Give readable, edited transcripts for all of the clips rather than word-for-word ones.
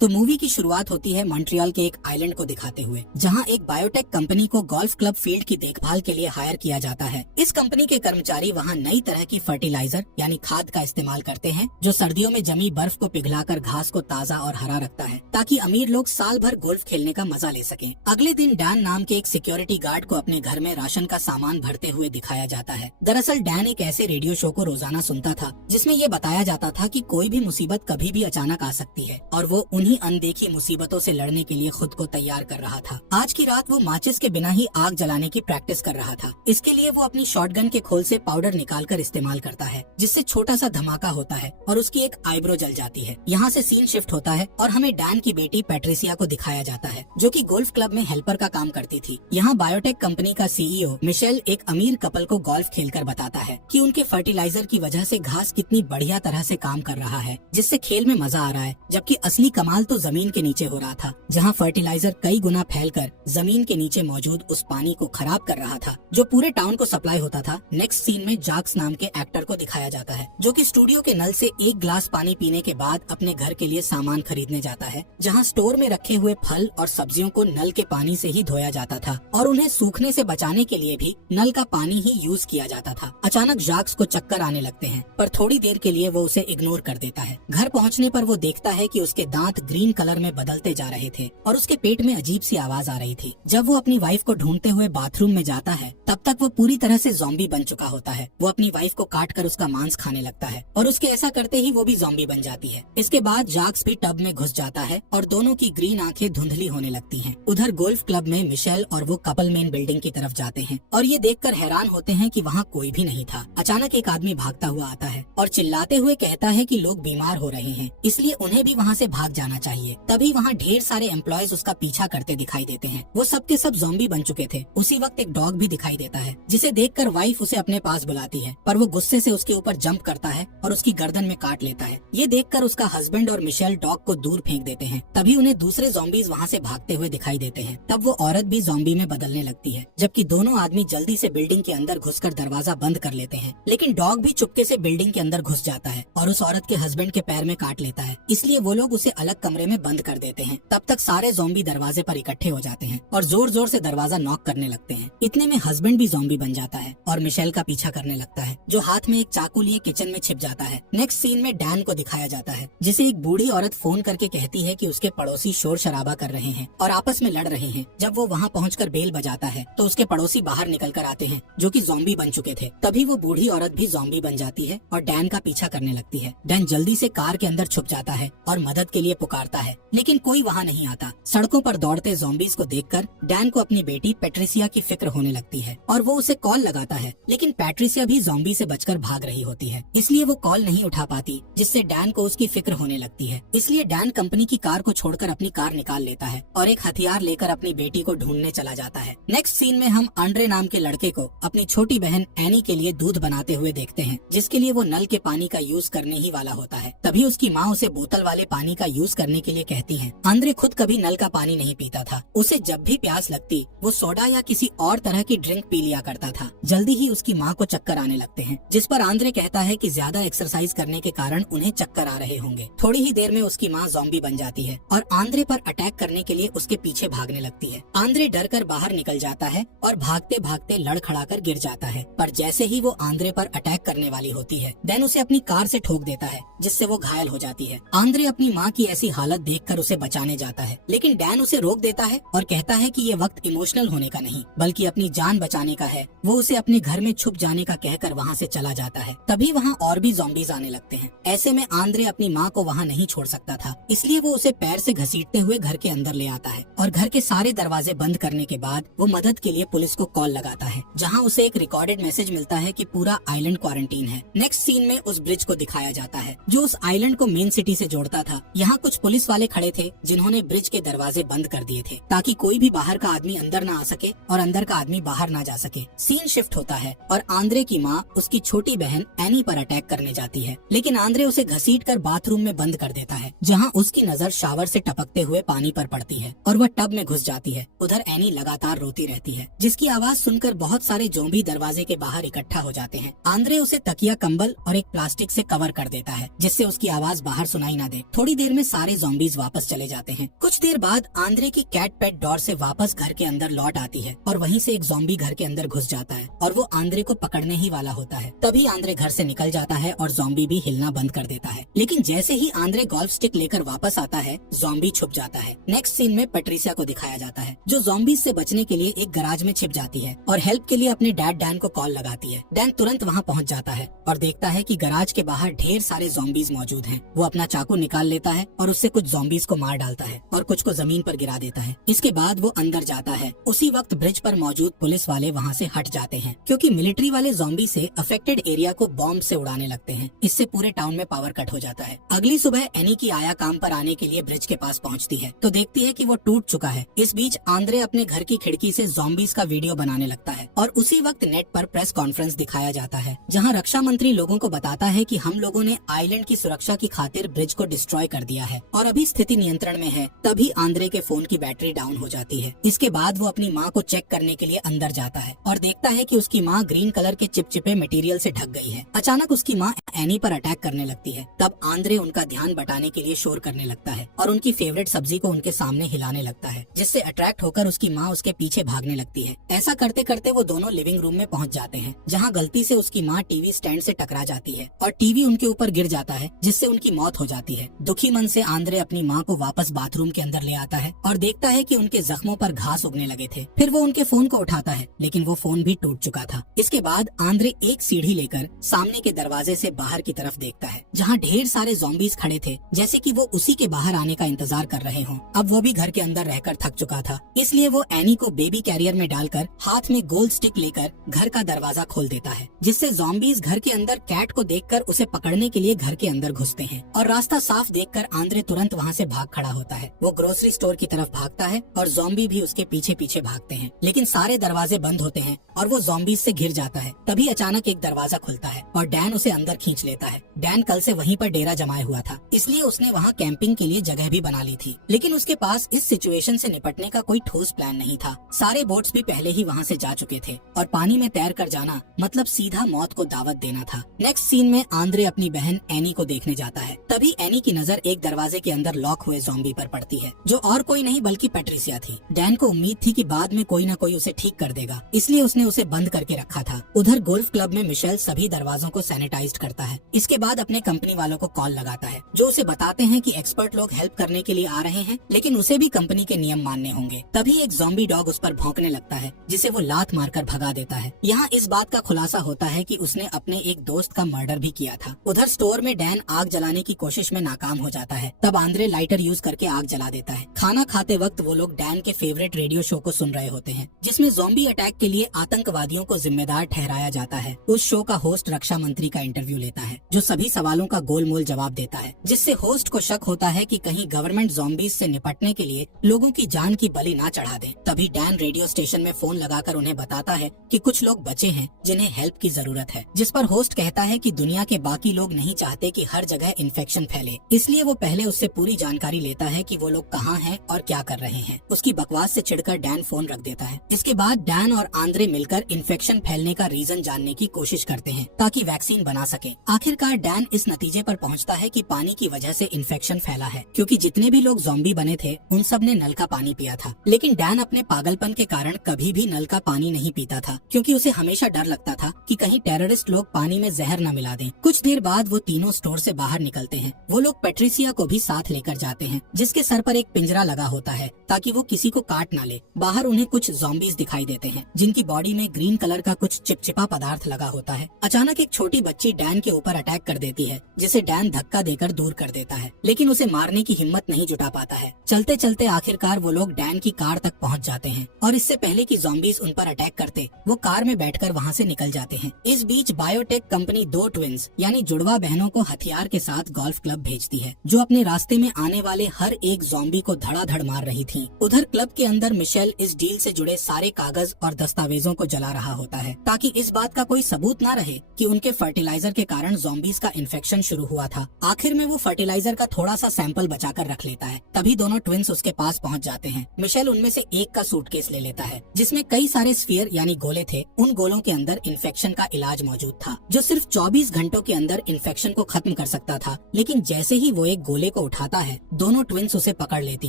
तो मूवी की शुरुआत होती है मॉन्ट्रियल के एक आइलैंड को दिखाते हुए, जहाँ एक बायोटेक कंपनी को गोल्फ क्लब फील्ड की देखभाल के लिए हायर किया जाता है। इस कंपनी के कर्मचारी वहाँ नई तरह की फर्टिलाइजर यानी खाद का इस्तेमाल करते हैं, जो सर्दियों में जमी बर्फ को पिघलाकर घास को ताज़ा और हरा रखता है, ताकि अमीर लोग साल भर गोल्फ खेलने का मजा ले सकें। अगले दिन डैन नाम के एक सिक्योरिटी गार्ड को अपने घर में राशन का सामान भरते हुए दिखाया जाता है। दरअसल डैन एक ऐसे रेडियो शो को रोजाना सुनता था जिसमें ये बताया जाता था कि कोई भी मुसीबत कभी भी अचानक आ सकती है, और वो उन्हीं अनदेखी मुसीबतों से लड़ने के लिए खुद को तैयार कर रहा था। आज की रात वो माचिस के बिना ही आग जलाने की प्रैक्टिस कर रहा था। इसके लिए वो अपनी शॉटगन के खोल से पाउडर निकालकर इस्तेमाल करता है, जिससे छोटा सा धमाका होता है और उसकी एक आईब्रो जल जाती है। यहाँ से सीन शिफ्ट होता है और हमें डैन की बेटी पैट्रिसिया को दिखाया जाता है, जो कि गोल्फ क्लब में हेल्पर का काम करती थी। यहाँ बायोटेक कंपनी का सीईओ मिशेल एक अमीर कपल को गोल्फ खेलकर बताता है कि उनके फर्टिलाइजर की वजह से घास कितनी बढ़िया तरह से काम कर रहा है, जिससे खेल में मजा आ रहा है, जबकि असली कमाल तो जमीन के नीचे हो रहा था, जहाँ फर्टिलाइजर कई गुना फैलकर जमीन के नीचे मौजूद उस पानी को खराब कर रहा था, जो पूरे टाउन को सप्लाई होता था। नेक्स्ट सीन में जाक्स नाम के एक्टर को दिखाया जाता है, जो कि स्टूडियो के नल से एक ग्लास पानी पीने के बाद अपने घर के लिए सामान खरीदने जाता है, जहाँ स्टोर में रखे हुए फल और सब्जियों को नल के पानी से ही धोया जाता था और उन्हें सूखने से बचाने के लिए भी नल का पानी ही यूज किया जाता था। अचानक जाक्स को चक्कर आने लगते हैं, पर थोड़ी देर के लिए वो उसे इग्नोर कर देता है। घर पहुंचने पर वो देखता है कि उसके दांत ग्रीन कलर में बदलते जा रहे थे और उसके पेट में अजीब सी आवाज आ रही थी। जब वो अपनी वाइफ को ढूंढते हुए बाथरूम में जाता है, तब तक वो पूरी तरह से ज़ॉम्बी बन चुका होता है। वो अपनी वाइफ को काट कर उसका मांस खाने लगता है और उसके ऐसा करते ही वो भी ज़ॉम्बी बन जाती है। इसके बाद जाक्स भी टब में घुस जाता है और दोनों की ग्रीन आंखें धुंधली होने लगती हैं। उधर गोल्फ क्लब में मिशेल और वो कपल मेन बिल्डिंग की तरफ जाते हैं और ये देखकर हैरान होते हैं कि वहाँ कोई भी नहीं था। अचानक एक आदमी भागता हुआ आता है और चिल्लाते हुए कहता है कि लोग बीमार हो रहे हैं, इसलिए उन्हें भी वहाँ से भाग जाना चाहिए। तभी वहाँ ढेर सारे एम्प्लॉयज उसका पीछा करते दिखाई देते हैं। वो सब के सब ज़ॉम्बी बन चुके थे। उसी वक्त एक डॉग भी दिखाई देता है, जिसे देखकर वाइफ उसे अपने पास बुलाती है, पर वो गुस्से से उसके ऊपर जंप करता है और उसकी गर्दन में काट लेता है। ये देखकर उसका हस्बैंड और मिशेल डॉग को दूर फेंक देते हैं। तभी उन्हें दूसरे ज़ॉम्बीज वहाँ से भागते हुए दिखाई देते हैं। तब वो औरत भी ज़ॉम्बी में बदलने लगती है, जबकि दोनों आदमी जल्दी से बिल्डिंग के अंदर घुसकर दरवाजा बंद कर लेते हैं। लेकिन डॉग भी चुपके से बिल्डिंग के अंदर घुस जाता है और उस औरत के हस्बैंड के पैर में काट लेता है, इसलिए वो लोग उसे अलग कमरे में बंद कर देते हैं। तब तक सारे ज़ॉम्बी दरवाजे पर इकट्ठे हो जाते हैं और जोर जोर से दरवाजा नॉक करने लगते हैं। इतने में हस्बैंड भी ज़ॉम्बी बन जाता है और मिशेल का पीछा करने लगता है, जो हाथ में एक चाकू लिए किचन में छिप जाता है। नेक्स्ट सीन में डैन को दिखाया जाता है, जिसे एक बूढ़ी औरत फोन करके कहती है कि उसके पड़ोसी शोर शराबा कर रहे हैं और आपस में लड़ रहे हैं। जब वो वहाँ पहुँचकर बेल बजाता है तो उसके पड़ोसी बाहर निकल कर आते हैं, जो कि ज़ॉम्बी बन चुके थे। तभी वो बूढ़ी औरत भी ज़ॉम्बी बन जाती है और डैन का पीछा करने लगती है। डैन जल्दी से कार के अंदर छुप जाता है और मदद के लिए पुकारता है, लेकिन कोई वहाँ नहीं आता। सड़कों पर दौड़ते ज़ॉम्बीज को देखकर डैन को अपनी बेटी पैट्रिसिया की फिक्र होने लगती है और वो उसे कॉल लगाता है, लेकिन पैट्रिसिया भी ज़ॉम्बी से बचकर भाग रही होती है, इसलिए वो कॉल नहीं उठा पाती, जिससे डैन को उसकी फिक्र होने लगती है। इसलिए डैन कंपनी की कार को छोड़कर अपनी कार निकाल लेता है और एक हथियार लेकर अपनी बेटी को ढूंढने चला जाता है। नेक्स्ट सीन में हम आंड्रे नाम के लड़के को अपनी छोटी बहन एनी के लिए दूध बनाते हुए देखते हैं, जिसके लिए वो नल के पानी का यूज करने ही वाला होता है। तभी उसकी माँ उसे बोतल वाले पानी का यूज करने के लिए कहती है। आंद्रे खुद कभी नल का पानी नहीं पीता था। उसे जब भी प्यास लगती वो सोडा या किसी और तरह की ड्रिंक पी लिया करता था। जल्दी ही उसकी माँ को चक्कर आने लगते हैं, जिस पर आंद्रे कहता है कि ज्यादा एक्सरसाइज करने के कारण उन्हें चक्कर आ रहे होंगे। थोड़ी ही देर में उसकी माँ ज़ॉम्बी बन जाती है और आंद्रे पर अटैक करने के लिए उसके पीछे भागने लगती है। आंद्रे डर कर बाहर निकल जाता है और भागते भागते लड़खड़ाकर गिर जाता है, पर जैसे ही वो आंद्रे पर अटैक करने वाली होती है, डैन उसे अपनी कार से ठोक देता है, जिससे वो घायल हो जाती है। आंद्रे अपनी माँ की ऐसी हालत देखकर उसे बचाने जाता है, लेकिन डैन उसे रोक देता है और कहता है कि ये वक्त इमोशनल होने का नहीं बल्कि अपनी जान बचाने का है। वो उसे अपने घर में छुप जाने का कहकर वहाँ से चला जाता है। तभी वहाँ और भी ज़ॉम्बीज आने लगते हैं। ऐसे में आंद्रे अपनी माँ को वहाँ नहीं छोड़ सकता था, इसलिए वो उसे पैर से घसीटते हुए घर के अंदर ले आता है और घर के सारे दरवाजे बंद करने के बाद वो मदद के लिए पुलिस को कॉल लगाता है, जहाँ उसे एक रिकॉर्डेड मैसेज मिलता है कि पूरा आइलैंड क्वारंटीन है। नेक्स्ट सीन में उस ब्रिज को दिखाया जाता है जो उस आइलैंड को मेन सिटी से जोड़ता था। यहाँ कुछ पुलिस वाले खड़े थे जिन्होंने ब्रिज के दरवाजे बंद कर दिए थे ताकि कोई भी बाहर का आदमी अंदर न आ सके और अंदर का आदमी बाहर न जा सके। सीन शिफ्ट होता है और आंद्रे की माँ उसकी छोटी बहन एनी पर अटैक करने जाती है, लेकिन आंद्रे उसे घसीटकर बाथरूम में बंद कर देता है, जहाँ उसकी नजर शावर से टपकते हुए पानी पर पड़ती है और वह टब में घुस जाती है। उधर एनी लगातार रोती रहती है, जिसकी आवाज सुनकर बहुत सारे ज़ॉम्बी दरवाजे के बाहर इकट्ठा हो जाते हैं। आंद्रे उसे तकिया, कंबल और एक प्लास्टिक से कवर कर देता है, जिससे उसकी आवाज बाहर सुनाई न दे। थोड़ी देर में सारे सारे zombies वापस चले जाते हैं। कुछ देर बाद आंद्रे की कैट पेट डॉर से वापस घर के अंदर लौट आती है और वहीं से एक ज़ॉम्बी घर के अंदर घुस जाता है और वो आंद्रे को पकड़ने ही वाला होता है। तभी आंद्रे घर से निकल जाता है और ज़ॉम्बी भी हिलना बंद कर देता है। लेकिन जैसे ही आंद्रे गोल्फ स्टिक लेकर वापस आता है, ज़ॉम्बी छुप जाता है। नेक्स्ट सीन में पैट्रिसिया को दिखाया जाता है जो ज़ॉम्बीज से बचने के लिए एक गराज में छिप जाती है और हेल्प के लिए अपने डैड डैन को कॉल लगाती है। डैन तुरंत वहाँ पहुँच जाता है और देखता है कि गराज के बाहर ढेर सारे ज़ॉम्बीज मौजूद हैं। वो अपना चाकू निकाल लेता है और उससे कुछ ज़ॉम्बीज को मार डालता है और कुछ को जमीन पर गिरा देता है। इसके बाद वो अंदर जाता है। उसी वक्त ब्रिज पर मौजूद पुलिस वाले वहाँ से हट जाते हैं क्योंकि मिलिट्री वाले ज़ॉम्बी से अफेक्टेड एरिया को बॉम्ब से उड़ाने लगते हैं। इससे पूरे टाउन में पावर कट हो जाता है। अगली सुबह एनी की आया काम पर आने के लिए ब्रिज के पास पहुँचती है तो देखती है कि वो टूट चुका है। इस बीच आंद्रे अपने घर की खिड़की से ज़ॉम्बीज का वीडियो बनाने लगता है और उसी वक्त नेट पर प्रेस कॉन्फ्रेंस दिखाया जाता है जहाँ रक्षा मंत्री लोगों को बताता है कि हम लोगों ने आइलैंड की सुरक्षा की खातिर ब्रिज को डिस्ट्रॉय कर दिया है और अभी स्थिति नियंत्रण में है। तभी आंद्रे के फोन की बैटरी डाउन हो जाती है। इसके बाद वो अपनी माँ को चेक करने के लिए अंदर जाता है और देखता है कि उसकी माँ ग्रीन कलर के चिपचिपे मटेरियल से ढक गई है। अचानक उसकी माँ एनी पर अटैक करने लगती है। तब आंद्रे उनका ध्यान बटाने के लिए शोर करने लगता है और उनकी फेवरेट सब्जी को उनके सामने हिलाने लगता है जिससे अट्रैक्ट होकर उसकी माँ उसके पीछे भागने लगती है। ऐसा करते करते वो दोनों लिविंग रूम में पहुँच जाते हैं जहाँ गलती से उसकी माँ टीवी स्टैंड से टकरा जाती है और टीवी उनके ऊपर गिर जाता है जिससे उनकी मौत हो जाती है। दुखी मन से आंद्रे अपनी माँ को वापस बाथरूम के अंदर ले आता है और देखता है कि उनके जख्मों पर घास उगने लगे थे। फिर वो उनके फोन को उठाता है लेकिन वो फोन भी टूट चुका था। इसके बाद आंद्रे एक सीढ़ी लेकर सामने के दरवाजे से बाहर की तरफ देखता है जहाँ ढेर सारे ज़ॉम्बीज खड़े थे जैसे कि वो उसी के बाहर आने का इंतजार कर रहे हों। अब वो भी घर के अंदर रहकर थक चुका था, इसलिए वो एनी को बेबी कैरियर में डालकर हाथ में गोल्ड स्टिक लेकर घर का दरवाजा खोल देता है जिससे ज़ॉम्बीज घर के अंदर कैट को देखकर उसे पकड़ने के लिए घर के अंदर घुसते हैं और रास्ता साफ देखकर आंद्रे तुरंत वहाँ से भाग खड़ा होता है। वो ग्रोसरी स्टोर की तरफ भागता है और ज़ॉम्बी भी उसके पीछे पीछे भागते हैं लेकिन सारे दरवाजे बंद होते हैं और वो ज़ॉम्बीज से घिर जाता है। तभी अचानक एक दरवाजा खुलता है और डैन उसे अंदर खींच लेता है। डैन कल से वहीं पर डेरा जमाए हुआ था इसलिए उसने वहाँ कैंपिंग के लिए जगह भी बना ली थी, लेकिन उसके पास इस सिचुएशन से निपटने का कोई ठोस प्लान नहीं था। सारे बोट्स भी पहले ही वहाँ से जा चुके थे और पानी में तैर कर जाना मतलब सीधा मौत को दावत देना था। नेक्स्ट सीन में आंद्रे अपनी बहन एनी को देखने जाता है। तभी एनी की नजर एक दरवाजे के अंदर लॉक हुए ज़ॉम्बी पर पड़ती है जो और कोई नहीं बल्कि पैट्रिसिया थी। डैन को उम्मीद थी कि बाद में कोई न कोई उसे ठीक कर देगा, इसलिए उसने उसे बंद करके रखा था। उधर गोल्फ क्लब में मिशेल सभी दरवाजों को सैनिटाइज करता है। इसके बाद अपने कंपनी वालों को कॉल लगाता है जो उसे बताते हैं कि एक्सपर्ट लोग हेल्प करने के लिए आ रहे हैं लेकिन उसे भी कंपनी के नियम मानने होंगे। तभी एक ज़ॉम्बी डॉग उस पर भौंकने लगता है जिसे वो लात मारकर भगा देता है। यहाँ इस बात का खुलासा होता है कि उसने अपने एक दोस्त का मर्डर भी किया था। उधर स्टोर में डैन आग जलाने की कोशिश में नाकाम हो जाता है। तब आंद्रे लाइटर यूज करके आग जला देता है। खाना खाते वक्त वो लोग डैन के फेवरेट रेडियो शो को सुन रहे होते हैं जिसमें ज़ॉम्बी अटैक के लिए आतंकवादियों को जिम्मेदार ठहराया जाता है। उस शो का होस्ट रक्षा मंत्री का इंटरव्यू लेता है जो सभी सवालों का गोलमोल जवाब देता है जिससे होस्ट को शक होता है कि कहीं गवर्नमेंट ज़ॉम्बीज से निपटने के लिए लोगों की जान की बलि ना चढ़ा दे। तभी डैन रेडियो स्टेशन में फोन लगाकर उन्हें बताता है कि कुछ लोग बचे हैं जिन्हें हेल्प की जरूरत है, जिस पर होस्ट कहता है कि दुनिया के बाकी लोग नहीं चाहते कि हर जगह इन्फेक्शन फैले, इसलिए वो पहले उससे पूरी जानकारी लेता है कि वो लोग कहाँ हैं और क्या कर रहे हैं। उसकी बकवास से चिढ़कर डैन फोन रख देता है। इसके बाद डैन और आंद्रे मिलकर इन्फेक्शन फैलने का रीजन जानने की कोशिश करते हैं ताकि वैक्सीन बना सके। आखिरकार डैन इस नतीजे पर पहुंचता है कि पानी की वजह से इन्फेक्शन फैला है क्योंकि जितने भी लोग ज़ॉम्बी बने थे उन सब ने नल का पानी पिया था। लेकिन डैन अपने पागलपन के कारण कभी भी नल का पानी नहीं पीता था क्योंकि उसे हमेशा डर लगता था कि कहीं टेररिस्ट लोग पानी में जहर न मिला दें। कुछ देर बाद वो तीनों स्टोर से बाहर निकलते हैं। वो लोग पैट्रिसिया को भी साथ लेकर जाते हैं जिसके सर पर एक पिंजरा लगा होता है ताकि वो किसी को काट ना ले। बाहर उन्हें कुछ ज़ॉम्बीज दिखाई देते हैं जिनकी बॉडी में ग्रीन कलर का कुछ चिपचिपा पदार्थ लगा होता है। अचानक एक छोटी बच्ची डैन के ऊपर अटैक कर देती है जिसे डैन धक्का देकर दूर कर देता है, लेकिन उसे मारने की हिम्मत नहीं जुटा पाता है। चलते चलते आखिरकार वो लोग डैन की कार तक पहुंच जाते हैं और इससे पहले कि ज़ॉम्बीज उन पर अटैक करते वो कार में बैठकर वहां से निकल जाते हैं। इस बीच बायोटेक कंपनी 2 ट्विंस यानी जुड़वा बहनों को हथियार के साथ गोल्फ क्लब भेजती है जो अपने रास्ते में आने वाले हर एक ज़ॉम्बी को धड़ाधड़ मार रही थी। उधर क्लब के अंदर मिशेल इस डील से जुड़े सारे कागज और दस्तावेजों को जला रहा होता है ताकि इस बात का कोई सबूत न रहे कि उनके फर्टिलाइजर के कारण ज़ॉम्बीज का इन्फेक्शन शुरू हुआ था। आखिर में वो फर्टिलाइजर का थोड़ा सा सैंपल बचाकर रख लेता है। तभी दोनों ट्विंस उसके पास पहुंच जाते हैं। मिशेल उनमें से एक का सूटकेस ले लेता है जिसमें कई सारे स्फीयर यानी गोले थे। उन गोलों के अंदर इन्फेक्शन का इलाज मौजूद था जो सिर्फ 24 घंटों के अंदर इन्फेक्शन को खत्म कर सकता था। लेकिन जैसे ही वो एक गोले को उठाता है, दोनों ट्विंस उसे पकड़ लेती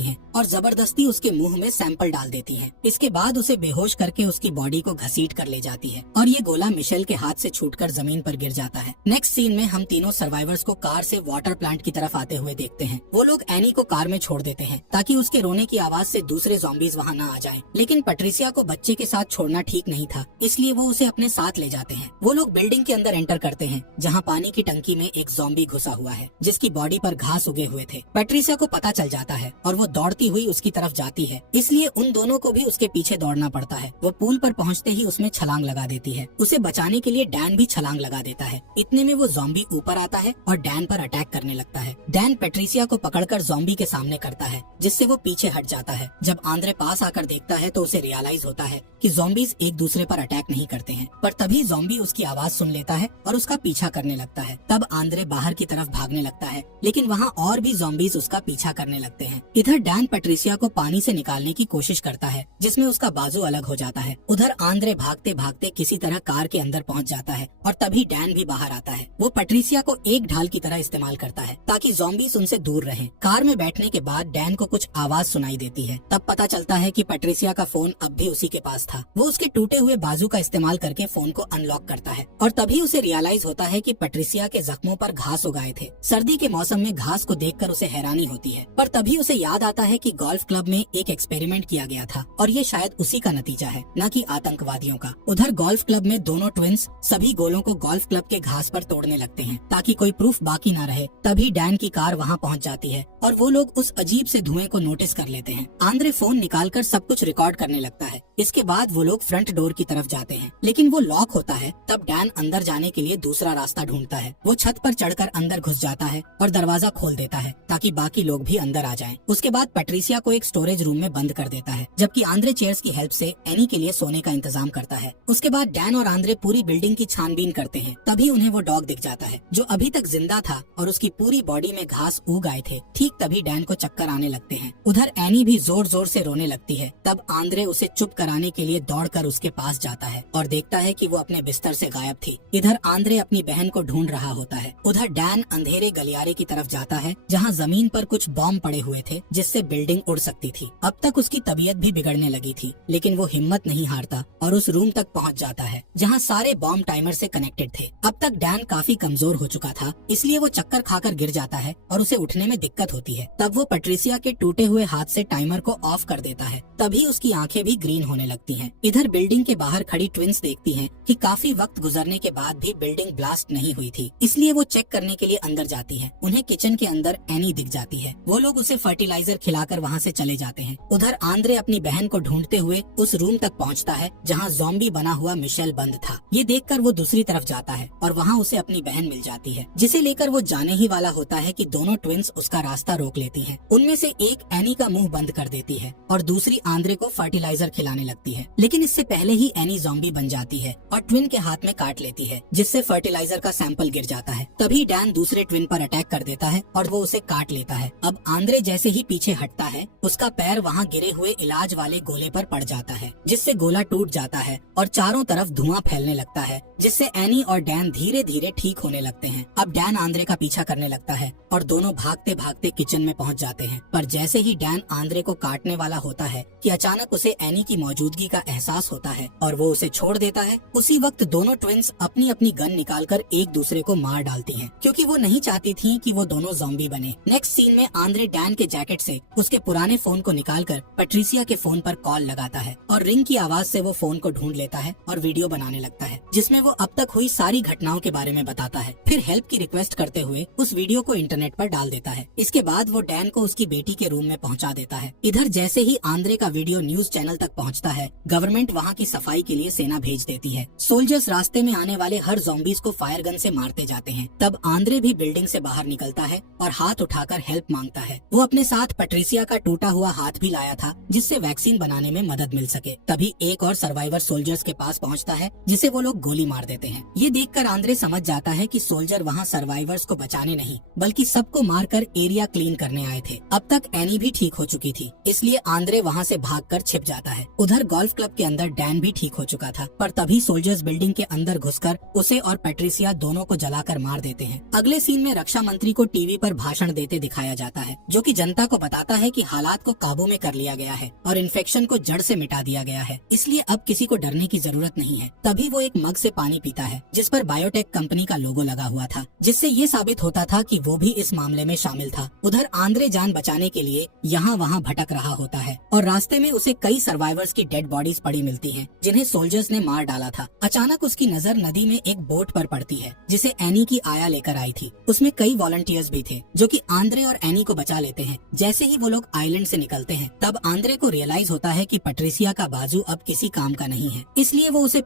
हैं और जबरदस्ती उसके मुंह में सैंपल डाल देती हैं। इसके बाद उसे बेहोश करके उसकी बॉडी को घसीट कर ले जाती है और ये गोला मिशेल के हाथ से छूटकर जमीन पर गिर जाता है। नेक्स्ट सीन में हम तीनों सर्वाइवर्स को कार से वाटर प्लांट की तरफ आते हुए देखते हैं। वो लोग एनी को कार में छोड़ देते हैं ताकि उसके रोने की आवाज से दूसरे ज़ॉम्बीज वहाँ न आ जाएं। लेकिन पैट्रिसिया को बच्चे के साथ छोड़ना ठीक नहीं था, इसलिए वो उसे अपने साथ ले जाते हैं। वो लोग बिल्डिंग के अंदर एंटर करते हैं जहाँ पानी की टंकी में एक ज़ॉम्बी घुसा हुआ है जिसकी बॉडी पर घास उगे हुए थे। पैट्रिसिया को पता चल जाता है और वो दौड़ती हुई उसकी तरफ जाती है, इसलिए उन दोनों को भी उसके पीछे दौड़ना पड़ता है। वो पूल पर पहुँचते ही उसमें छलांग लगा देती है। उसे बचाने के लिए डैन भी छलांग लगा देता है। इतने में वो ज़ॉम्बी ऊपर आता है और डैन पर अटैक करने लगता है। डैन पैट्रिसिया को पकड़कर ज़ॉम्बी के सामने करता है जिससे वो पीछे हट जाता है। जब आंद्रे पास आकर देखता है तो उसे रियलाइज होता है कि ज़ॉम्बीज एक दूसरे पर अटैक नहीं करते हैं, पर तभी ज़ॉम्बी उसकी आवाज सुन लेता है और उसका पीछा करने लगता है। तब आंद्रे बाहर की तरफ भागने लगता है, लेकिन वहाँ और भी ज़ॉम्बीज उसका पीछा करने लगते हैं। इधर डैन पैट्रिसिया को पानी से निकालने की कोशिश करता है जिसमें उसका बाजू अलग हो जाता है। उधर आंद्रे भागते भागते किसी तरह कार के अंदर पहुँच जाता है और तभी डैन भी बाहर आता है। वो पैट्रिसिया को एक ढाल की तरह इस्तेमाल करता है ताकि ज़ॉम्बीज उनसे दूर रहें। कार में बैठने के बाद डैन को कुछ आवाज सुनाई देती है। तब पता चलता है कि पैट्रिसिया का फोन अब भी उसी के पास था। वो उसके टूटे हुए बाजू का इस्तेमाल करके फोन को अनलॉक करता है और तभी उसे रियलाइज होता है कि पैट्रिसिया के जख्मों पर घास उगाए थे। सर्दी के मौसम में घास को देखकर उसे हैरानी होती है, पर तभी उसे याद आता है कि गोल्फ क्लब में एक एक्सपेरिमेंट किया गया था और ये शायद उसी का नतीजा है, न कि आतंकवादियों का। उधर गोल्फ क्लब में दोनों ट्विंस सभी गोलों को गोल्फ क्लब के घास पर तोड़ने लगते हैं ताकि कोई प्रूफ बाकी न रहे। तभी डैन की कार वहाँ पहुँच जाती है और वो लोग उस अजीब से धुएं को नोटिस कर लेते हैं। आंद्रे फोन निकालकर सब कुछ रिकॉर्ड करने लगता है। इसके बाद वो लोग फ्रंट डोर की तरफ जाते हैं, लेकिन वो लॉक होता है। तब डैन अंदर जाने के लिए दूसरा रास्ता ढूंढता है। वो छत पर चढ़कर अंदर घुस जाता है और दरवाजा खोल देता है ताकि बाकी लोग भी अंदर आ जाएं। उसके बाद पैट्रिसिया को एक स्टोरेज रूम में बंद कर देता है, जबकि आंद्रे चेयर्स की हेल्प से एनी के लिए सोने का इंतजाम करता है। उसके बाद डैन और आंद्रे पूरी बिल्डिंग की छानबीन करते हैं। तभी उन्हें वो डॉग दिख जाता है जो अभी तक जिंदा था और उसकी पूरी बॉडी में घास उग आए थे। ठीक तभी डैन को चक्कर आने लगते हैं। उधर एनी भी जोर जोर से रोने लगती है। तब आंद्रे उसे चुप कराने के लिए दौड़कर उसके पास जाता है और देखता है कि वो अपने बिस्तर से गायब थी। इधर आंद्रे अपनी बहन को ढूंढ रहा होता है। उधर डैन अंधेरे गलियारे की तरफ जाता है जहाँ जमीन पर कुछ बॉम्ब पड़े हुए थे जिससे बिल्डिंग उड़ सकती थी। अब तक उसकी तबीयत भी बिगड़ने लगी थी, लेकिन वो हिम्मत नहीं हारता और उस रूम तक पहुँच जाता है जहाँ सारे बॉम्ब टाइमर से कनेक्टेड थे। अब तक डैन काफी कमजोर हो चुका था, इसलिए वो चक्कर खाकर गिर जाता है और उसे उठने में दिक्कत होती है। तब वो पैट्रिसिया के टूटे हुए हाथ से टाइमर को ऑफ कर देता है। तभी उसकी आंखें भी ग्रीन होने लगती हैं। इधर बिल्डिंग के बाहर खड़ी ट्विंस देखती हैं कि काफी वक्त गुजरने के बाद भी बिल्डिंग ब्लास्ट नहीं हुई थी, इसलिए वो चेक करने के लिए अंदर जाती है। उन्हें किचन के अंदर एनी दिख जाती है। वो लोग उसे फर्टिलाइजर खिलाकर वहाँ से चले जाते हैं। उधर आंद्रे अपनी बहन को ढूंढते हुए उस रूम तक पहुँचता है जहाँ ज़ॉम्बी बना हुआ मिशेल बंद था। ये देखकर वो दूसरी तरफ जाता है और वहाँ उसे अपनी बहन मिल जाती है, जिसे लेकर वो जाने ही वाला होता है कि दोनों ट्विंस उसका रास्ता रोक लेती हैं। उनमें से एक एनी का मुंह बंद कर देती है और दूसरी आंद्रे को फर्टिलाइजर खिलाने लगती है। लेकिन इससे पहले ही एनी ज़ॉम्बी बन जाती है और ट्विन के हाथ में काट लेती है, जिससे फर्टिलाइजर का सैंपल गिर जाता है। तभी डैन दूसरे ट्विन पर अटैक कर देता है और वो उसे काट लेता है। अब आंद्रे जैसे ही पीछे हटता है, उसका पैर वहाँ गिरे हुए इलाज वाले गोले पर पड़ जाता है, जिससे गोला टूट जाता है और चारों तरफ धुआं फैलने लगता है, जिससे एनी और डैन धीरे धीरे ठीक होने लगते हैं। अब डैन आंद्रे का पीछा करने लगता है और दोनों भागते भागते किचन में पहुँच जाते हैं। पर जैसे ही डैन आंद्रे को काटने वाला होता है कि अचानक उसे एनी की मौजूदगी का एहसास होता है और वो उसे छोड़ देता है। उसी वक्त दोनों ट्विंस अपनी अपनी गन निकालकर एक दूसरे को मार डालती हैं, क्योंकि वो नहीं चाहती थी कि वो दोनों ज़ॉम्बी बने। नेक्स्ट सीन में आंद्रे डैन के जैकेट से उसके पुराने फोन को निकालकर पैट्रिसिया के फोन पर कॉल लगाता है और रिंग की आवाज से वो फोन को ढूंढ लेता है और वीडियो बनाने लगता है, जिसमें वो अब तक हुई सारी घटनाओं के बारे में बताता है। फिर हेल्प की रिक्वेस्ट करते हुए उस वीडियो को इंटरनेट पर डाल देता है। इसके बाद वो डैन को उसकी बेटी के रूम में पहुंचा देता है। इधर जैसे ही आंद्रे का वीडियो न्यूज चैनल तक पहुंचता है, गवर्नमेंट वहां की सफाई के लिए सेना भेज देती है। सोल्जर्स रास्ते में आने वाले हर ज़ॉम्बीज को फायर गन से मारते जाते हैं। तब आंद्रे भी बिल्डिंग से बाहर निकलता है और हाथ उठाकर हेल्प मांगता है। वो अपने साथ पैट्रिसिया का टूटा हुआ हाथ भी लाया था, जिससे वैक्सीन बनाने में मदद मिल सके। तभी एक और सर्वाइवर सोल्जर्स के पास पहुंचता है, जिसे वो लोग गोली मार देते हैं। ये देखकर आंद्रे समझ जाता है कि सोल्जर वहाँ सर्वाइवर्स को बचाने नहीं, बल्कि सबको मारकर एरिया क्लीन करने आए थे। अब तक एनी भी ठीक हो चुकी थी, इसलिए आंद्रे वहाँ से भागकर छिप जाता है। उधर उधर गोल्फ क्लब के अंदर डैन भी ठीक हो चुका था, पर तभी सोल्जर्स बिल्डिंग के अंदर घुसकर उसे और पैट्रिसिया दोनों को जलाकर मार देते हैं। अगले सीन में रक्षा मंत्री को टीवी पर भाषण देते दिखाया जाता है, जो कि जनता को बताता है कि हालात को काबू में कर लिया गया है और इन्फेक्शन को जड़ से मिटा दिया गया है, इसलिए अब किसी को डरने की जरूरत नहीं है। तभी वो एक मग से पानी पीता है जिस पर बायोटेक कंपनी का लोगो लगा हुआ था, जिससे ये साबित होता था कि वो भी इस मामले में शामिल था। उधर आंद्रे जान बचाने के लिए यहाँ वहाँ भटक रहा होता है और रास्ते में उसे कई सर्वाइवर्स की डेड बॉडीज पड़ी मिलती हैं, जिन्हें सोल्जर्स ने मार डाला था। अचानक उसकी नजर नदी में एक बोट पर पड़ती है जिसे एनी की आया लेकर आई थी। उसमें कई वॉलंटियर्स भी थे जो कि आंद्रे और एनी को बचा लेते हैं। जैसे ही वो लोग आइलैंड से निकलते हैं, तब आंद्रे को रियलाइज होता है कि पैट्रिसिया का बाजू अब किसी काम का नहीं है, इसलिए वो उसे